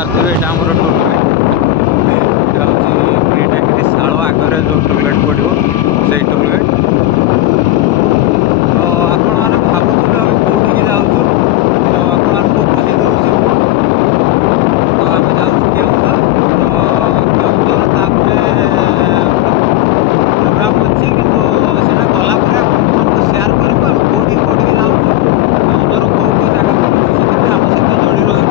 देखिपे ये आम toll gate हूँ प्रीटेक्री शाल आगे जो टोल गेट पड़ो से टोल गेट तो आपण मैंने भावुँ आम कौटी जाऊँ तो आपको कहीदे तो आम जाऊँ केउझर केउझर प्रोग्राम अच्छी कि गलापर आपको सेयार करूँ आम कौटी कौटी जाऊँ केउझर कौटी जगह पड़े आम सहित जोड़ी जोड़ी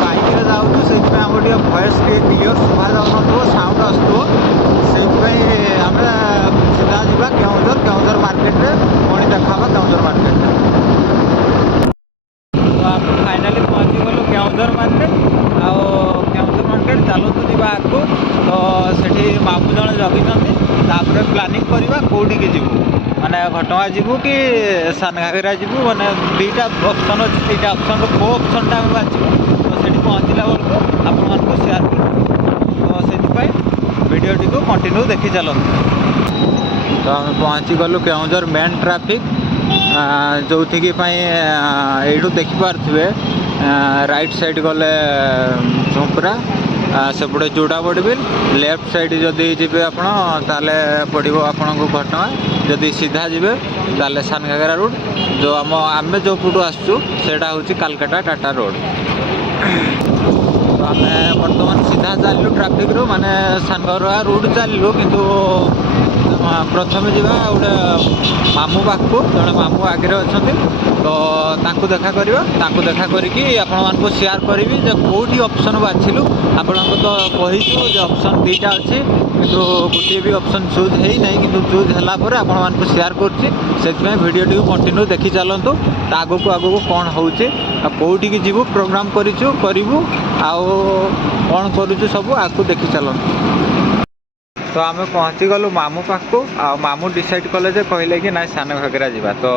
बाइक जाऊँ से भयस क्लीयर शुभा जाऊ साउंड आसो से आम सीधा जा केउझर केउझर मार्केट पुणी देखा केउझर मार्केट तो आप फाइनाली पहुँची गलु केउझर मार्केट केउझर मार्केट चलतु जा आगू तो सेठी मामू जड़े जगिंट प्लानिंग करवा कौटी की जीवु माने घटगाँ जीवु कि सान घाघरा जीवु माने दुईटा ऑप्शन अच्छे दुईटा ऑप्शन को ऑप्शन टा बाछू तो सेठी पहुँचला बेलू आपको सेयार कर तो से वीडियोटी को कंटिन्यू देखी चलते तो आम पहुँची गलु केउझर मेन ट्राफिक जो थी यू देखिपे राइट साइड गले झुंपरा सेपटे जोड़ा पड़बिल लेफ्ट साइड जदि जी आपले पड़ो आपण को घटगाँ जदि सीधा जी ताले सान घाघरा रोड जो आम जो पटू आसचु सेटा हूँ कालकाटा टाटा रोड तो आम बर्तमान सीधा चलू ट्राफिक रू माने सान घाघरा रोड चलू किंतु प्रथम जा गोटे मामू पाखक जड़े मामू आगे अच्छा तो देखा देखा करके आपण को सेयार करी जे कौटी ऑप्शन बाछिलु आपण को तो कहीचु जे ऑप्शन दुईटा अच्छी किंतु गोटे भी ऑप्शन चूज है नहीं किंतु चूज है पर आपण को सेयार कर वीडियो कंटिन्यू देखी चलतु आगू को कौन हो कौटी की जीवु प्रोग्राम करूँ आउ कौन करूँ सब आगू देखी चलतु तो आम पहुँची गलु मामू पाखक आ मामू डिसाइड कले कहले कि ना सान घाघरा जा तो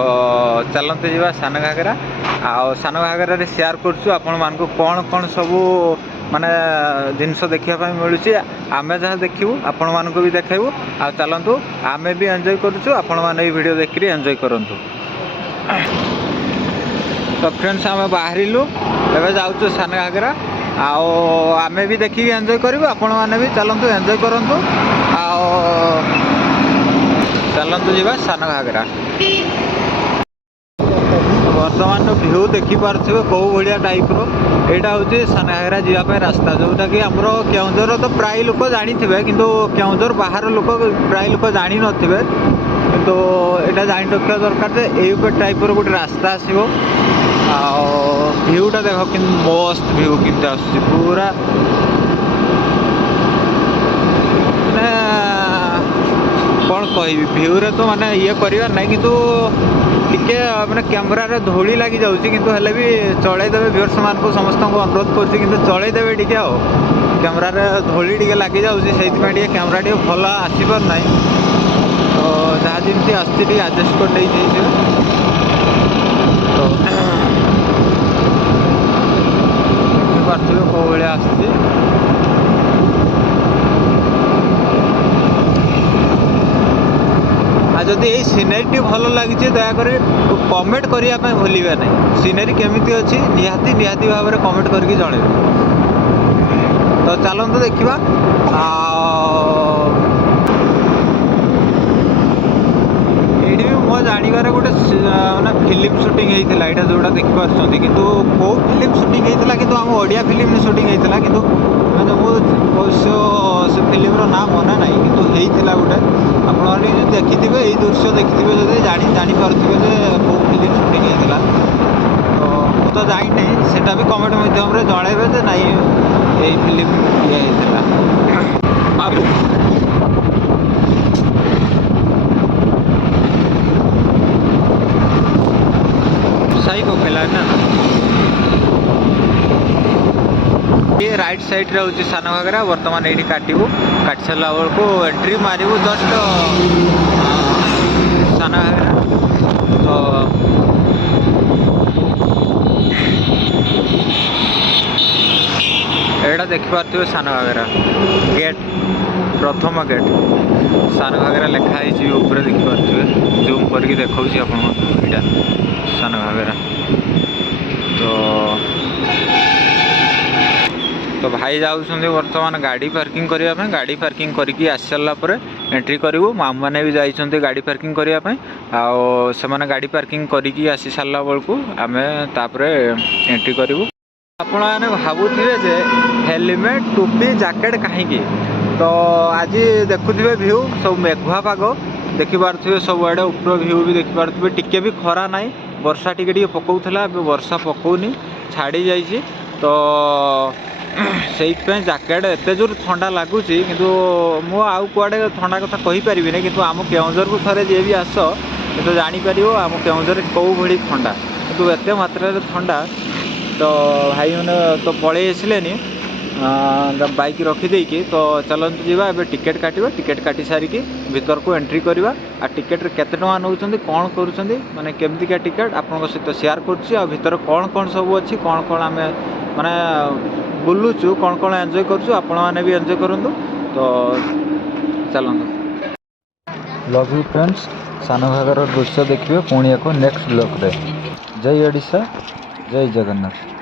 चलते जा सान घाघरा सान घाघरा सेयार करछु आपण मानकु कौन कौन सब माने जिनस देखा मिलूँ आम जहाँ देखू आपण मानक भी देखू आ चलतु आमे भी एंजॉय करूँ आपण मैंने भी वीडियो देखिए एंजॉय करूँ तो फ्रेंड्स आम बाहरिलु एवं जाऊँ सान घाघरा आमे भी देखिए एंजॉय करूँ आपण मैंने भी चलतु एंजॉय करूँ चलतु जा सान घाघरा बर्तमान भ्यू देखिपे कौ भाया टाइप यहाँ हूँ सान घाघरा जावाई रास्ता जोटा कि आमर केउझर तो प्राय लोक जानी किंतु केउझर बाहर लोक प्राय लोक जानी नथिबे किंतु यहाँ जानी रखा दरकार ये टाइप गोटे रास्ता आसो भ्यूटा देख कि मस्त भ्यू किंतु आस पूरा कौन कह भ्यू रे तो माने ये करार ना किंतु टिके मैंने कैमरा धूली लगी जाऊँगी किंतु हेले भी चलईदेवे व्यूअर्स मान को समस्त को अनुरोध कर चलईदेवे टे कैमरा धूली टे लगी जाऊँगी से कैमरा टे भल आसपार ना तो जहाँ जमी आसती आडजस्ट कर तो देखिपे कौ भाया आस जदि ये सीनेरी भल लगी दयाक कमेंट करने भूलिए ना सीनेरी केमी अच्छी निहाती निहाती भाव में कमेंट करके जन तो चलते देखा ये भी मो जानवर गोटे मैंने फिल्म सुटिंग होता है जोटा देखिपे कि कौ फिल्म सुटिंग होता कि आम ओडिया फिल्म सुटिंग होता कि मैंने अवश्य से फिल्म ना मना ना कि होता गोटे आपने जो देखिथे ये दृश्य देखिथे जो जानीपे कौ फिल्म सुटिंग होता तो तो जानी सेटा भी कमेंट मध्यम जनइबे ना ये फिल्म ये होता सही पकड़ा ना ये राइट साइड रे हूँ सान घाघरा बर्तमान ये काटू काट सारा बेलू एंट्री मारू जस्ट सान घाघरा तो यहाँ देखिपे सान घाघरा गेट प्रथम गेट सान घागरा लिखाई ऊपर देखिपे जूम करके देखा आपटा सान घागरा तो भाई जाऊँ बर्तमान गाड़ी पार्किंग करने गाड़ी पार्किंग करके आसी सारा पर एंट्री करूँ मामू मैंने भी जाइए गाड़ी पार्किंग करने से गाड़ी पार्किंग करके आसी सारा बेलू आम तापर एंट्री करूँ। आपण मैंने भावुवे जे हेलमेट टोपी जैकेट कहीं तो आज देखुवे भ्यू सब मेघुआ पाग देखिपे सबुआड़े ऊपर भ्यू भी देखिपे टिके भी खरा ना वर्षा टिके पकाउला वर्षा पकाउनी छाड़ी जाइए तो से जैकेट एत जोर ठंडा लगुच कि आउ कुआड़े ठंडा कथा कहीपरि कि आम केउझर को थे जी भी आस तो जापर आम केउझर कौ भली ठंडा कि एत मात्रा ठंडा तो भाई मैंने तो पलि आसिले बाइक रखीदे तो चलते जावा ए टिकेट काटा टिकेट काटी सारिकी भीतर को एंट्री करवा आ टिकेट केते टंका नौ कौन कर माने केमतिका टिकेट आपन सहित शेयर कर कौन कौन सब अच्छी कौन कौन आम माने बुलुचु कौन कौन एंजॉय करूँ आपण मैंने भी एंजॉय करूँ तो चलते। लव यू फ्रेंड्स सान घागर दृश्य देखिए पुणी एक नेक्स्ट ब्लॉग रे। जय ओडिशा जय जगन्नाथ।